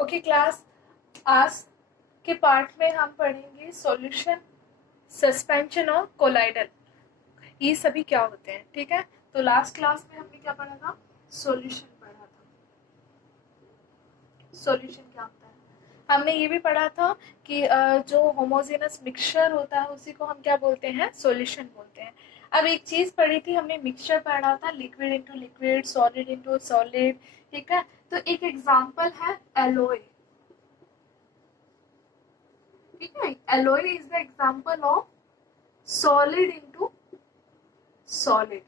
Okay class, आज के part में हम पढ़ेंगे सॉल्यूशन, सस्पेंशन और कोलाइडल, ये सभी क्या होते हैं। ठीक है, तो लास्ट क्लास में हमने क्या पढ़ा था? सॉल्यूशन पढ़ा था। सॉल्यूशन क्या होता है? हमने ये भी पढ़ा था कि जो होमोजेनस मिक्सचर होता है उसी को हम क्या बोलते हैं? सॉल्यूशन बोलते हैं। अब एक चीज पढ़ी थी हमने, मिक्सचर पढ़ा था, liquid into liquid, solid into solid. ठीक है, तो एक एग्जांपल है एलोय। ठीक है, alloy is the example of solid into solid,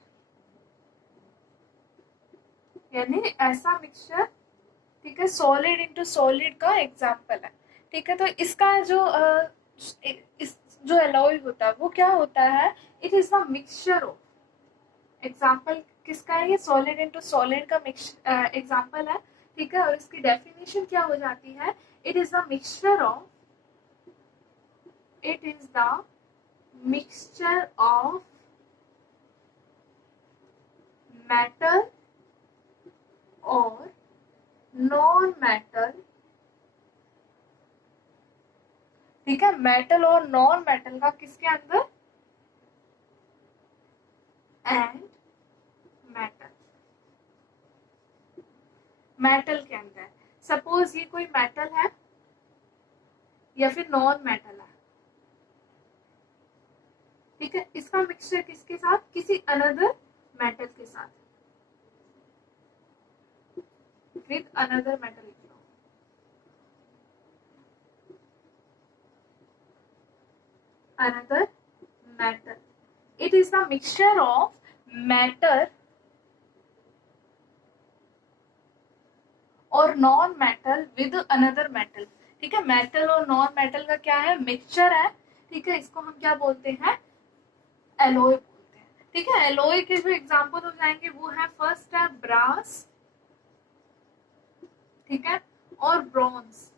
यानी ऐसा मिक्सचर। ठीक है, सॉलिड इनटू सॉलिड का एग्जांपल है। ठीक है, तो इसका जो इस जो एलॉय होता है वो क्या होता है? It is the mixture of, example किसका है? ये सॉलिड इनटू सॉलिड का एग्जांपल है। ठीक है, और इसकी डेफिनेशन क्या हो जाती है? It is the mixture of, it is the mixture of matter और नॉन मेटल। ठीक है, मेटल और नॉन मेटल का किसके अंदर? एंड मेटल, मेटल के अंदर। सपोज ये कोई मेटल है या फिर नॉन मेटल है। ठीक है, इसका मिक्सचर किसके साथ? किसी अनदर मेटल के साथ, with another metal. another metal. It is the mixture of matter और non metal with another metal. ठीक है, मेटल और नॉन मेटल का क्या है? मिक्सचर है। ठीक है, इसको हम क्या बोलते हैं? एलॉय बोलते हैं। ठीक है, एलॉय के जो एग्जांपल हो जाएंगे वो है, फर्स्ट है ब्रास, ठीक है, और ब्रॉन्ज।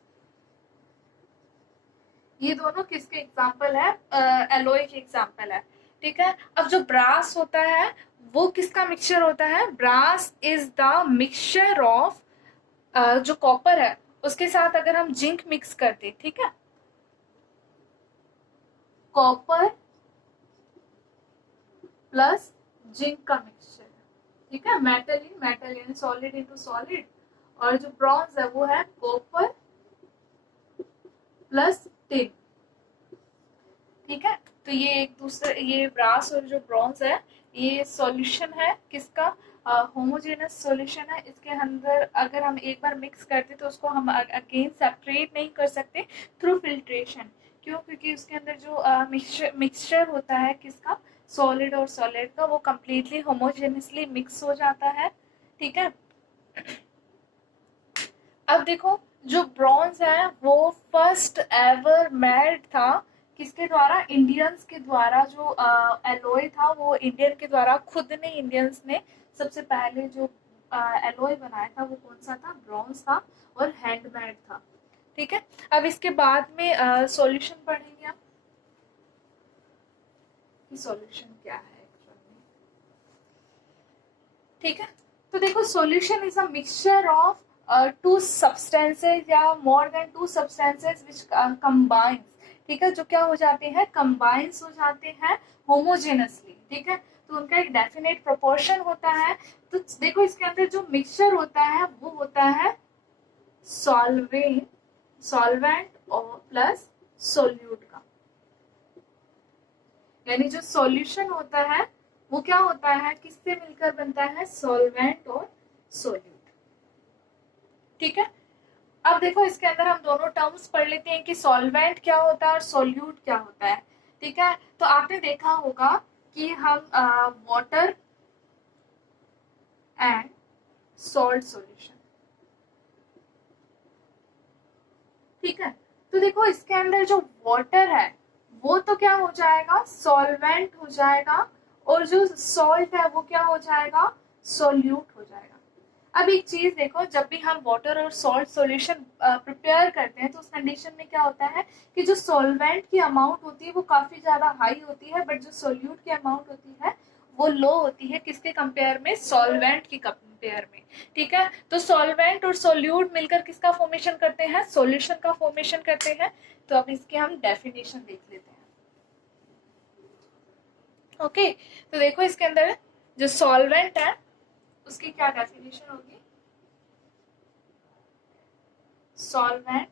ये दोनों किसके एग्जाम्पल है? एलोय के एग्जाम्पल है। ठीक है, अब जो ब्रास होता है वो किसका मिक्सचर होता है? Brass is the mixture of, जो कॉपर है उसके साथ अगर हम जिंक मिक्स कर दे, ठीक है, कॉपर प्लस जिंक का मिक्सचर। ठीक है, मेटल इन मेटल, यानी सॉलिड इनटू सॉलिड। और जो ब्रॉन्ज है वो है कॉपर प्लस टिन। ठीक है, तो ये एक दूसरे, ये ब्रास और जो ब्रॉन्ज है ये सॉल्यूशन है किसका? होमोजेनस सॉल्यूशन है। इसके अंदर अगर हम एक बार मिक्स करते तो उसको हम अगेन सेपरेट नहीं कर सकते थ्रू फिल्ट्रेशन। क्यों? क्योंकि उसके अंदर जो मिक्सचर होता है किसका? सॉलिड और सॉलिड का, वो कम्प्लीटली होमोजेनसली मिक्स हो जाता है। ठीक है, अब देखो, जो ब्रॉन्ज है वो फर्स्ट एवर मेड था किसके द्वारा? इंडियंस के द्वारा। जो एलोय था वो इंडियन के द्वारा, खुद ने, इंडियंस ने सबसे पहले जो एलोय बनाया था वो कौन सा था? ब्रॉन्ज था और हैंडमेड था। ठीक है, अब इसके बाद में सॉल्यूशन पढ़ेंगे हम कि सॉल्यूशन क्या है एक्चुअली। ठीक है, तो देखो, solution is a mixture of two substances या more than two substances which combines. ठीक है, जो क्या हो जाते हैं? कंबाइंस हो जाते हैं होमोजेनसली। ठीक है, तो उनका एक डेफिनेट प्रोपोर्शन होता है। तो देखो, इसके अंदर जो मिक्सचर होता है वो होता है सॉल्वेंट, सॉल्वेंट और प्लस सोल्यूट का, यानी जो सॉल्यूशन होता है वो क्या होता है? किससे मिलकर बनता है? सॉल्वेंट और सोल्यूट। ठीक है, अब देखो, इसके अंदर हम दोनों टर्म्स पढ़ लेते हैं कि सॉल्वेंट क्या होता है और सोल्यूट क्या होता है। ठीक है, तो आपने देखा होगा कि हम वाटर एंड सॉल्ट सॉल्यूशन। ठीक है, तो देखो, इसके अंदर जो वाटर है वो तो क्या हो जाएगा? सॉल्वेंट हो जाएगा, और जो सॉल्ट है वो क्या हो जाएगा? सोल्यूट हो जाएगा। अब एक चीज देखो, जब भी हम वाटर और सॉल्ट सॉल्यूशन प्रिपेयर करते हैं तो उस कंडीशन में क्या होता है कि जो सॉल्वेंट की अमाउंट होती है वो काफी ज्यादा हाई होती है, बट जो सोल्यूट की अमाउंट होती है वो लो होती है किसके कंपेयर में, सॉल्वेंट की कंपेयर में। ठीक है, तो सॉल्वेंट और सोल्यूट मिलकर किसका फॉर्मेशन करते हैं, सॉल्यूशन का फॉर्मेशन करते हैं। तो अब इसके हम डेफिनेशन देख लेते हैं। ओके, तो देखो इसके अंदर जो सॉल्वेंट है उसकी क्या डेफिनेशन होगी, सॉल्वेंट,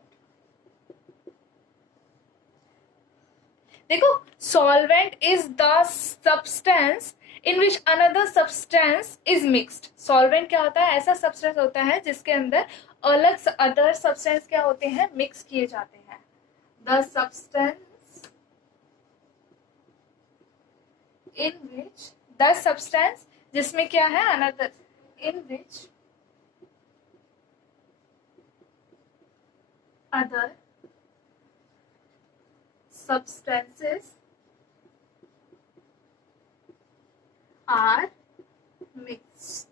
देखो solvent is the substance in which another substance is mixed. Solvent क्या होता है, ऐसा सब्सटेंस होता है जिसके अंदर अलग अदर सब्सटेंस क्या होते हैं, मिक्स किए जाते हैं। The substance in which, the substance जिसमें क्या है, another, in which other substances are mixed।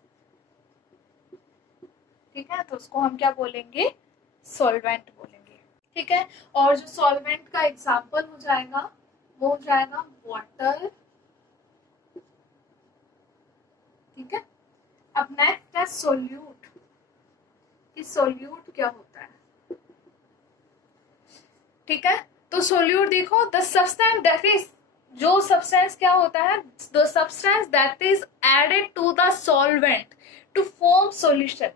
ठीक है, तो उसको हम क्या बोलेंगे, सॉल्वेंट बोलेंगे। ठीक है, और जो सॉल्वेंट का एग्जाम्पल हो जाएगा वो हो जाएगा वाटर। ठीक है, अब नेक्स्ट है सोल्यूट, कि सोल्यूट क्या होता है। ठीक है, तो सोल्यूट देखो, द सब्सटेंस दैट इज, जो सब्सटेंस क्या होता है, the substance that is added to the solvent to form solution,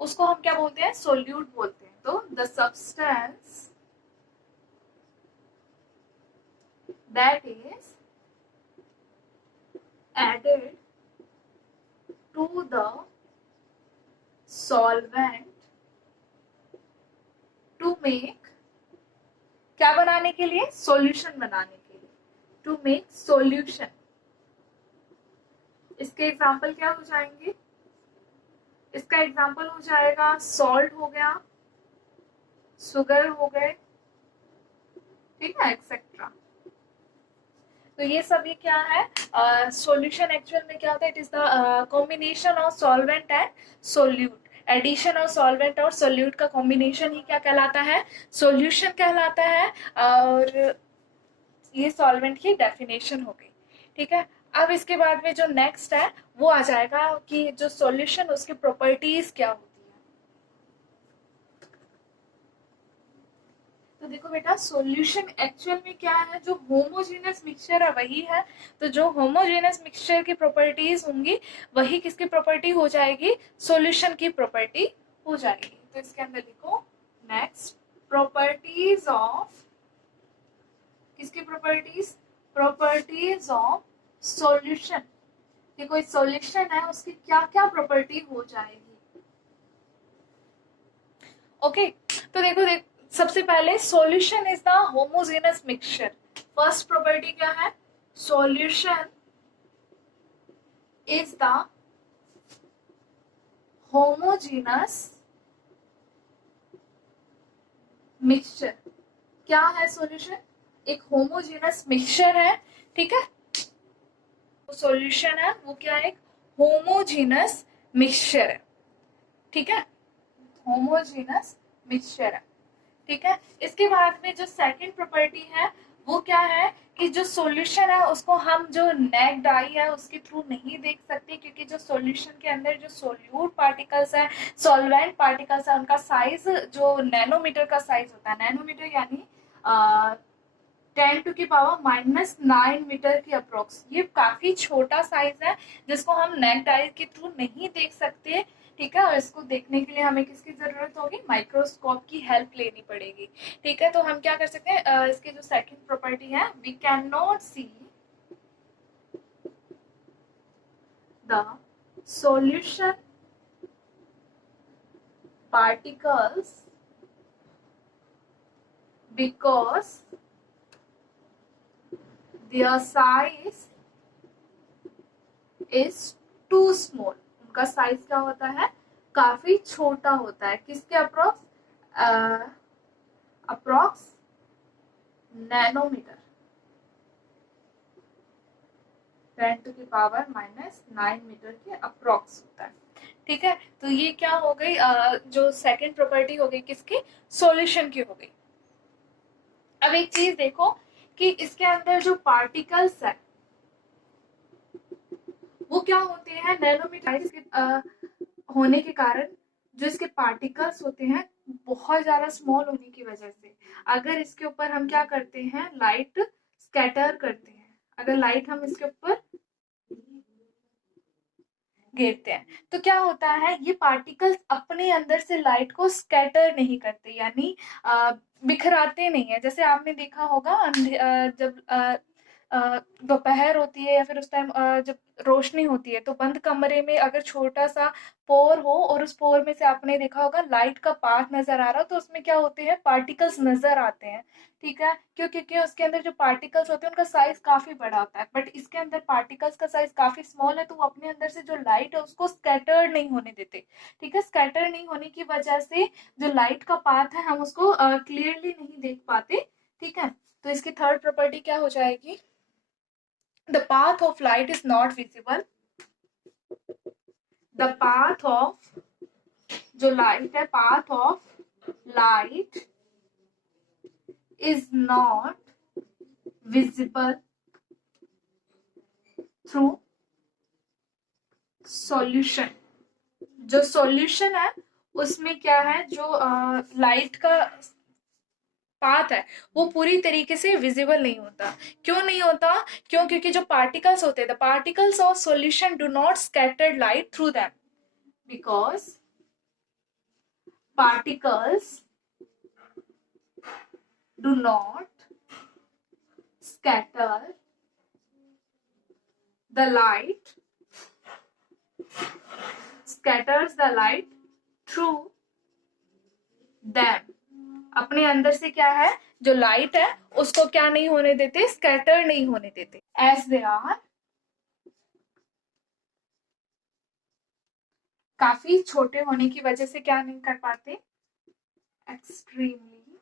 उसको हम क्या बोलते हैं, सोल्यूट बोलते हैं। तो the substance that is added to the solvent to make, क्या बनाने के लिए, सॉल्यूशन बनाने के लिए, टू मेक सॉल्यूशन। इसके एग्जाम्पल क्या हो जाएंगे, इसका एग्जाम्पल हो जाएगा सॉल्ट हो गया, शुगर हो गए, ठीक है, एक्सेट्रा। तो ये सब ये क्या है, सॉल्यूशन एक्चुअल में क्या होता है, it is the combination of solvent and solute. Addition of solvent और सोल्यूट का कॉम्बिनेशन ही क्या कहलाता है, सॉल्यूशन कहलाता है। और ये सॉल्वेंट की डेफिनेशन हो गई। ठीक है, अब इसके बाद में जो नेक्स्ट है वो आ जाएगा कि जो सॉल्यूशन उसकी प्रॉपर्टीज क्या होती है। तो देखो बेटा, सॉल्यूशन एक्चुअल में क्या है, जो होमोजेनस मिक्सचर है वही है। तो जो होमोजेनस मिक्सचर की प्रॉपर्टीज होंगी वही किसकी प्रॉपर्टी हो जाएगी, सॉल्यूशन की प्रॉपर्टी हो जाएगी। तो इसके अंदर लिखो नेक्स्ट, प्रॉपर्टीज ऑफ, किसकी प्रॉपर्टीज, प्रॉपर्टीज ऑफ सॉल्यूशन। कि कोई सॉल्यूशन है उसकी क्या क्या प्रॉपर्टी हो जाएगी। ओके, तो देखो सबसे पहले solution is the homogeneous mixture. First property क्या है, solution is the homogeneous mixture. क्या है सॉल्यूशन, एक होमोजेनस मिक्सचर है। ठीक है, सॉल्यूशन है वो क्या है, एक होमोजेनस मिक्सचर है। ठीक है, होमोजेनस मिक्सचर है। ठीक है, इसके बाद में जो सेकंड प्रॉपर्टी है वो क्या है कि जो सॉल्यूशन है उसको हम जो नेक्ड आई है उसके थ्रू नहीं देख सकते, क्योंकि जो सॉल्यूशन के अंदर जो सोल्यूट पार्टिकल्स है, सॉल्वेंट पार्टिकल्स है, उनका साइज जो नैनोमीटर का साइज होता है, नैनोमीटर यानी 10⁻⁹ मीटर की अप्रोक्स, ये काफी छोटा साइज है जिसको हम नेक्ड आई के थ्रू नहीं देख सकते। ठीक है, और इसको देखने के लिए हमें किसकी जरूरत होगी, माइक्रोस्कोप की हेल्प लेनी पड़ेगी। ठीक है, तो हम क्या कर सकते हैं, इसकी जो सेकंड प्रॉपर्टी है, we can not see the solution particles because their size is too small। उनका साइज क्या होता है, काफी छोटा होता है, किसके अप्रोक्स, अप्रोक्स नैनोमीटर, 10⁻⁹ मीटर के अप्रोक्स होता है। ठीक है, तो ये क्या हो गई, जो सेकंड प्रॉपर्टी हो गई किसकी, सॉल्यूशन की हो गई। अब एक चीज देखो कि इसके अंदर जो पार्टिकल्स है, वो क्या होते हैं, नैनोमीटर होने के कारण जो इसके पार्टिकल्स होते हैं बहुत ज्यादा स्मॉल होने की वजह से अगर इसके ऊपर हम क्या करते हैं, लाइट स्कैटर करते हैं, अगर लाइट हम इसके ऊपर घेरते हैं तो क्या होता है, ये पार्टिकल्स अपने अंदर से लाइट को स्कैटर नहीं करते, यानी बिखराते नहीं है। जैसे आपने देखा होगा जब दोपहर होती है या फिर उस टाइम जब रोशनी होती है तो बंद कमरे में अगर छोटा सा पोर हो और उस पोर में से आपने देखा होगा लाइट का पाथ नजर आ रहा हो तो उसमें क्या होते हैं, पार्टिकल्स नजर आते हैं। ठीक है, क्यों? क्योंकि उसके अंदर जो पार्टिकल्स होते हैं उनका साइज काफी बड़ा होता है, बट इसके अंदर पार्टिकल्स का साइज काफी स्मॉल है तो वो अपने अंदर से जो लाइट है उसको स्कैटर्ड नहीं होने देते। ठीक है, स्कैटर नहीं होने की वजह से जो लाइट का पाथ है हम उसको क्लियरली नहीं देख पाते। ठीक है, तो इसकी थर्ड प्रॉपर्टी क्या हो जाएगी, the path of light is not visible, the path of जो लाइट है, path of light is not visible through solution। जो सॉल्यूशन है उसमें क्या है, जो लाइट का पाथ है वो पूरी तरीके से विजिबल नहीं होता। क्यों नहीं होता? क्यों? क्योंकि जो पार्टिकल्स होते हैं, the particles of solution do not scattered light through them, because particles do not scatter the light, scatters the light through them। अपने अंदर से क्या है, जो लाइट है उसको क्या नहीं होने देते, स्कैटर नहीं होने देते। एज दे आर काफी छोटे होने की वजह से क्या नहीं कर पाते, एक्सट्रीमली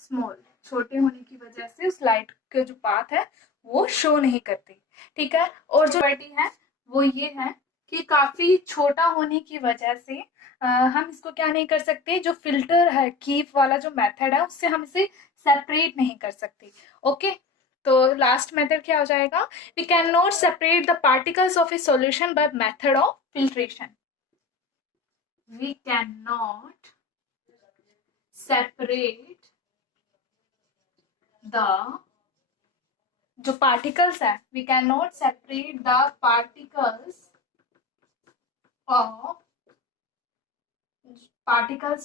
स्मॉल, छोटे होने की वजह से उस लाइट के जो पाथ है वो शो नहीं करती। ठीक है, और जो प्रॉपर्टी है वो ये है कि काफी छोटा होने की वजह से हम इसको क्या नहीं कर सकते, जो फिल्टर है कीप वाला जो मेथड है उससे हम इसे सेपरेट नहीं कर सकते। ओके, तो लास्ट मेथड क्या हो जाएगा, we can not separate the particles of a solution by method of filtration. We can not separate the जो पार्टिकल्स है, we can not separate the particles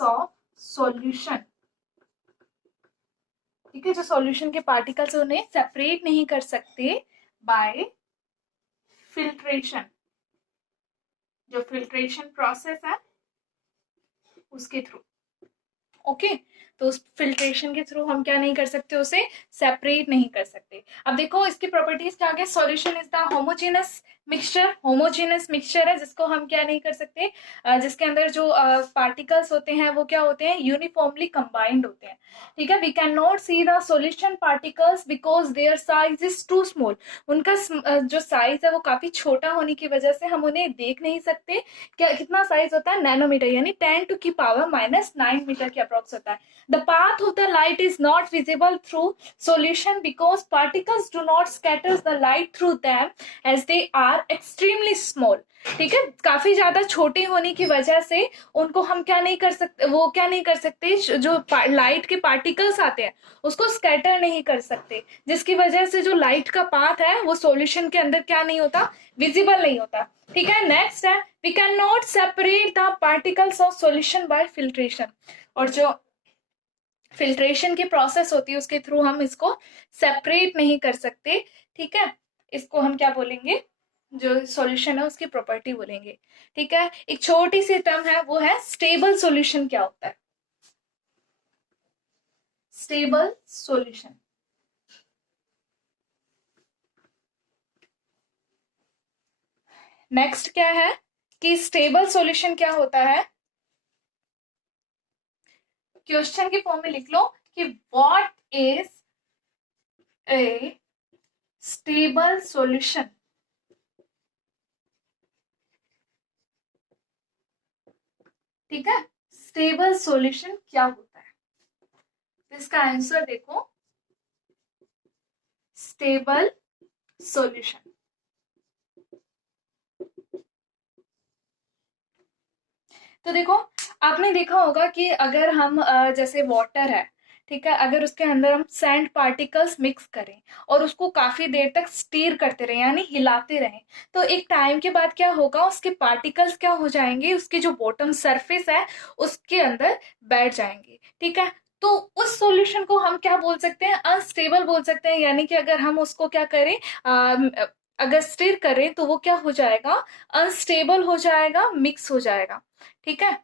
of solution. ठीक है, जो सॉल्यूशन के पार्टिकल्स उन्हें सेपरेट नहीं कर सकते बाय फिल्ट्रेशन, जो फिल्ट्रेशन प्रोसेस है उसके थ्रू। ओके, तो उस फिल्ट्रेशन के थ्रू हम क्या नहीं कर सकते, उसे सेपरेट नहीं कर सकते। अब देखो इसकी प्रॉपर्टीज क्या आगे, solution is the homogeneous mixture, homogeneous mixture है जिसको हम क्या नहीं कर सकते, जिसके अंदर जो पार्टिकल्स होते हैं वो क्या होते हैं, यूनिफॉर्मली कंबाइंड होते हैं। ठीक है, we can not see the solution particles because their size is too small, उनका जो साइज है वो काफी छोटा होने की वजह से हम उन्हें देख नहीं सकते। क्या कितना साइज होता है, नैनोमीटर, यानी 10⁻⁻⁹ मीटर के अप्रॉक्स होता है। The path of the light is not visible through solution because particles do not scatter the light through them as they are extremely small। ठीक है, काफी ज्यादा छोटे होने की वजह से उनको हम क्या नहीं कर सकते, वो क्या नहीं कर सकते, जो लाइट के पार्टिकल्स आते हैं उसको स्कैटर नहीं कर सकते, जिसकी वजह से जो लाइट का पाथ है वो सॉल्यूशन के अंदर क्या नहीं होता, विजिबल नहीं होता। ठीक है, नेक्स्ट है we can not separate the particles of solution by filtration, और जो फिल्ट्रेशन की प्रोसेस होती है उसके थ्रू हम इसको सेपरेट नहीं कर सकते। ठीक है, इसको हम क्या बोलेंगे, जो सॉल्यूशन है उसकी प्रॉपर्टी बोलेंगे। ठीक है, एक छोटी सी टर्म है वो है स्टेबल सॉल्यूशन। क्या होता है स्टेबल सॉल्यूशन? नेक्स्ट क्या है कि स्टेबल सॉल्यूशन क्या होता है, क्वेश्चन के फॉर्म में लिख लो कि what is a stable solution. ठीक है, स्टेबल सॉल्यूशन क्या होता है, इसका आंसर देखो, स्टेबल सॉल्यूशन तो देखो, आपने देखा होगा कि अगर हम जैसे वाटर है, ठीक है, अगर उसके अंदर हम सैंड पार्टिकल्स मिक्स करें और उसको काफी देर तक स्टीर करते रहे यानी हिलाते रहें, तो एक टाइम के बाद क्या होगा, उसके पार्टिकल्स क्या हो जाएंगे, उसकी जो बॉटम सरफेस है उसके अंदर बैठ जाएंगे, ठीक है। तो उस सॉल्यूशन को हम क्या बोल सकते हैं, अनस्टेबल बोल सकते हैं, यानी कि अगर हम उसको क्या करें, अगर स्टीर करें तो वो क्या हो जाएगा, अनस्टेबल हो जाएगा, मिक्स हो जाएगा, ठीक है।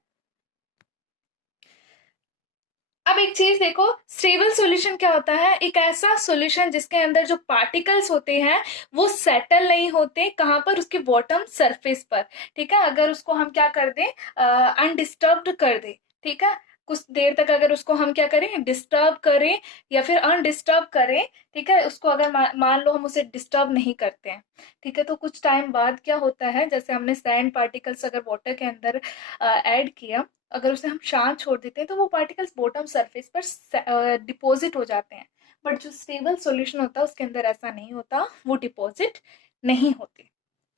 अब एक चीज देखो, स्टेबल सॉल्यूशन क्या होता है, एक ऐसा सॉल्यूशन जिसके अंदर जो पार्टिकल्स होते हैं वो सेटल नहीं होते, कहाँ पर, उसके बॉटम सरफेस पर, ठीक है। अगर उसको हम क्या कर दें, अनडिस्टर्ब्ड कर दें, ठीक है, कुछ देर तक अगर उसको हम क्या करें, डिस्टर्ब करें या फिर अनडिस्टर्ब करें, ठीक है, उसको अगर मान लो हम उसे डिस्टर्ब नहीं करते हैं, ठीक है, तो कुछ टाइम बाद क्या होता है, जैसे हमने सैंड पार्टिकल्स अगर वाटर के अंदर ऐड किया, अगर उसे हम शांत छोड़ देते हैं तो वो पार्टिकल्स बॉटम सरफेस पर डिपॉजिट हो जाते हैं। बट जो स्टेबल सॉल्यूशन होता है उसके अंदर ऐसा नहीं होता, वो डिपॉजिट नहीं होते,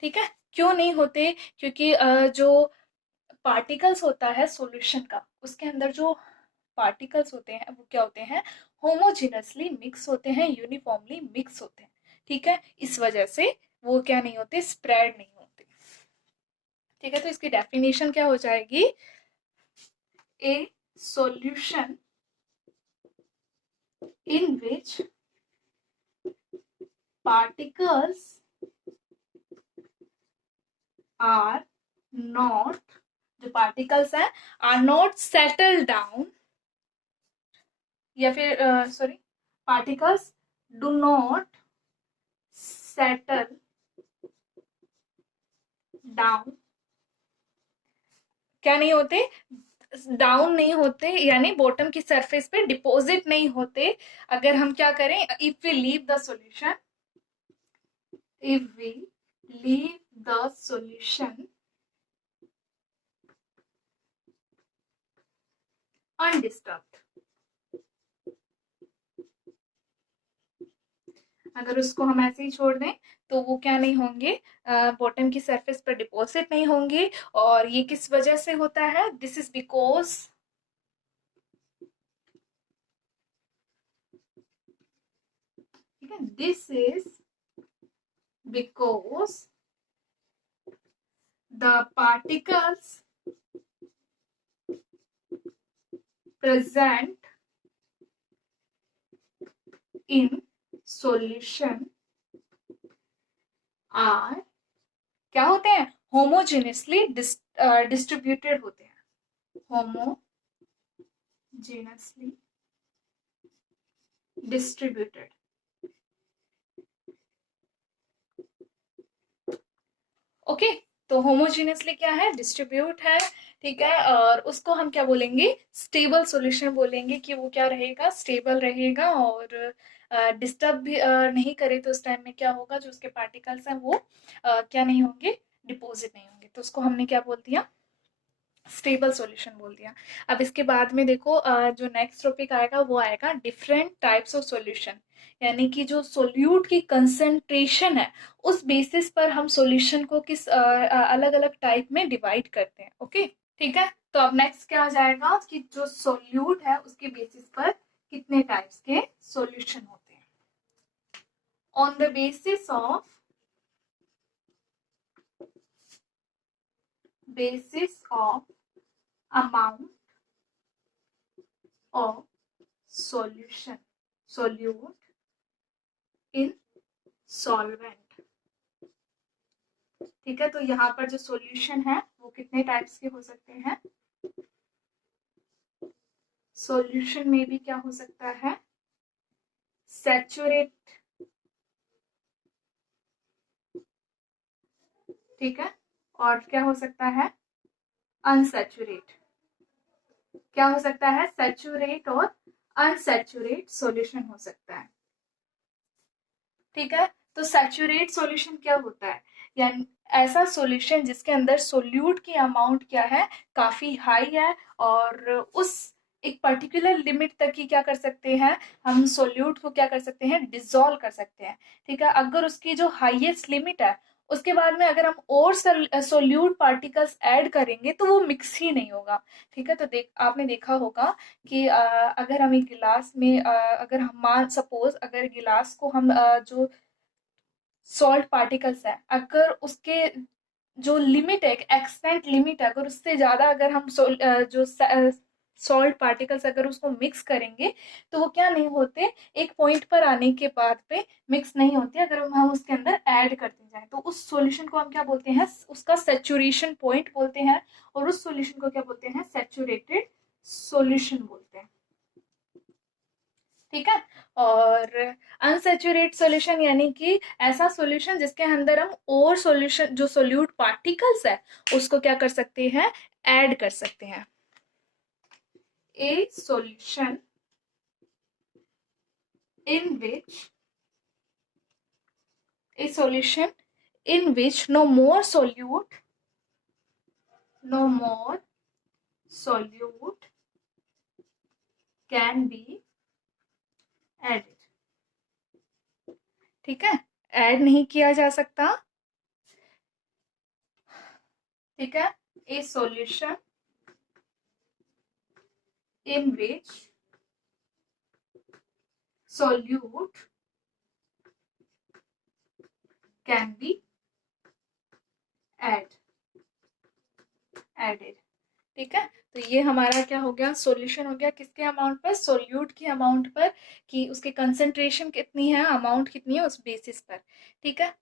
ठीक है। क्यों नहीं होते, क्योंकि जो पार्टिकल्स होता है सॉल्यूशन का, उसके अंदर जो पार्टिकल्स होते हैं वो क्या होते हैं, होमोजिनसली मिक्स होते हैं, यूनिफॉर्मली मिक्स होते हैं, ठीक है। इस वजह से वो क्या नहीं होते, स्प्रेड नहीं होते, ठीक है। तो इसकी डेफिनेशन क्या हो जाएगी, a solution in which particles are not, जो particles हैं are not settled down, या फिर sorry, particles do not settle down, क्या नहीं होते, डाउन नहीं होते, यानी बॉटम की सरफेस पे डिपॉजिट नहीं होते, अगर हम क्या करें, if we leave the solution, if we leave the solution undisturbed, अगर उसको हम ऐसे ही छोड़ दें तो वो क्या नहीं होंगे, बॉटम की सरफेस पर डिपॉजिट नहीं होंगे। और ये किस वजह से होता है, दिस इज बिकॉज, ठीक है, this is because the particles present in solution are, क्या होते हैं, होमोजेनियसली डिस्ट्रीब्यूटेड होते हैं, होमोजेनियसली डिस्ट्रीब्यूटेड, ओके। तो होमोजेनियसली क्या है, डिस्ट्रीब्यूट है, ठीक है। और उसको हम क्या बोलेंगे, स्टेबल सॉल्यूशन बोलेंगे, कि वो क्या रहेगा, स्टेबल रहेगा, और डिस्टर्ब भी नहीं करे तो उस टाइम में क्या होगा, जो उसके पार्टिकल्स हैं वो क्या नहीं होंगे, डिपॉजिट नहीं होंगे, तो उसको हमने क्या बोल दिया, स्टेबल सॉल्यूशन बोल दिया। अब इसके बाद में देखो, जो नेक्स्ट टॉपिक आएगा वो आएगा डिफरेंट टाइप्स ऑफ सॉल्यूशन, यानी कि जो सोल्यूट की कंसंट्रेशन है उस बेसिस पर हम सॉल्यूशन को किस अलग अलग टाइप में डिवाइड करते हैं, ओके, ठीक है। तो अब नेक्स्ट क्या आ जाएगा, कि जो सोल्यूट है उसके बेसिस पर कितने टाइप्स के सॉल्यूशन होते हैं, on the basis of amount of solute in solvent, ठीक है। तो यहाँ पर जो सॉल्यूशन है वो कितने टाइप्स के हो सकते हैं, सॉल्यूशन में भी क्या हो सकता है, सैचुरेट, ठीक है, और क्या हो सकता है, अनसैचुरेट, क्या हो सकता है, सैचुरेट और अनसैचुरेट सॉल्यूशन हो सकता है, ठीक है। तो सैचुरेट सॉल्यूशन क्या होता है, यानी ऐसा सॉल्यूशन जिसके अंदर सोल्यूट की अमाउंट क्या है, काफी हाई है, और उस एक पर्टिकुलर लिमिट तक ही क्या कर सकते हैं, हम सोल्यूट को क्या कर सकते हैं, डिसॉल्व कर सकते हैं, ठीक है। अगर उसकी जो हाईएस्ट लिमिट है उसके बाद में अगर हम और सोल्यूट पार्टिकल्स ऐड करेंगे तो वो मिक्स ही नहीं होगा। ठीक है, तो आपने देखा होगा कि अगर हम एक गिलास में अगर हम मान सपोज अगर गिलास को हम जो सॉल्ट पार्टिकल्स है अगर उसके जो लिमिट है, एक्सटेंट लिमिट है, अगर उससे ज्यादा अगर हम जो सॉल्ट पार्टिकल्स अगर उसको मिक्स करेंगे तो वो क्या नहीं होते, एक पॉइंट पर आने के बाद पे मिक्स नहीं होते। अगर हम उसके अंदर ऐड करते जाएं तो उस सॉल्यूशन को हम क्या बोलते हैं, उसका सेचुरेशन पॉइंट बोलते हैं, और उस सॉल्यूशन को क्या बोलते हैं, सैचुरेटेड सॉल्यूशन बोलते हैं। ठीक है, और अनसेचुरेट सॉल्यूशन यानी कि ऐसा सॉल्यूशन जिसके अंदर हम और सॉल्यूशन जो सोल्यूट पार्टिकल्स है उसको क्या कर सकते हैं, ऐड कर सकते हैं। ए solution in which a solution in which no more solute can be added। ठीक है, ऐड नहीं किया जा सकता। ठीक है, a solution in which solute can be added। ठीक है, तो ये हमारा क्या हो गया, सॉल्यूशन हो गया किसके अमाउंट पर, सोल्यूट की अमाउंट पर, कि उसकी कंसेंट्रेशन कितनी है, अमाउंट कितनी है, उस बेसिस पर। ठीक है,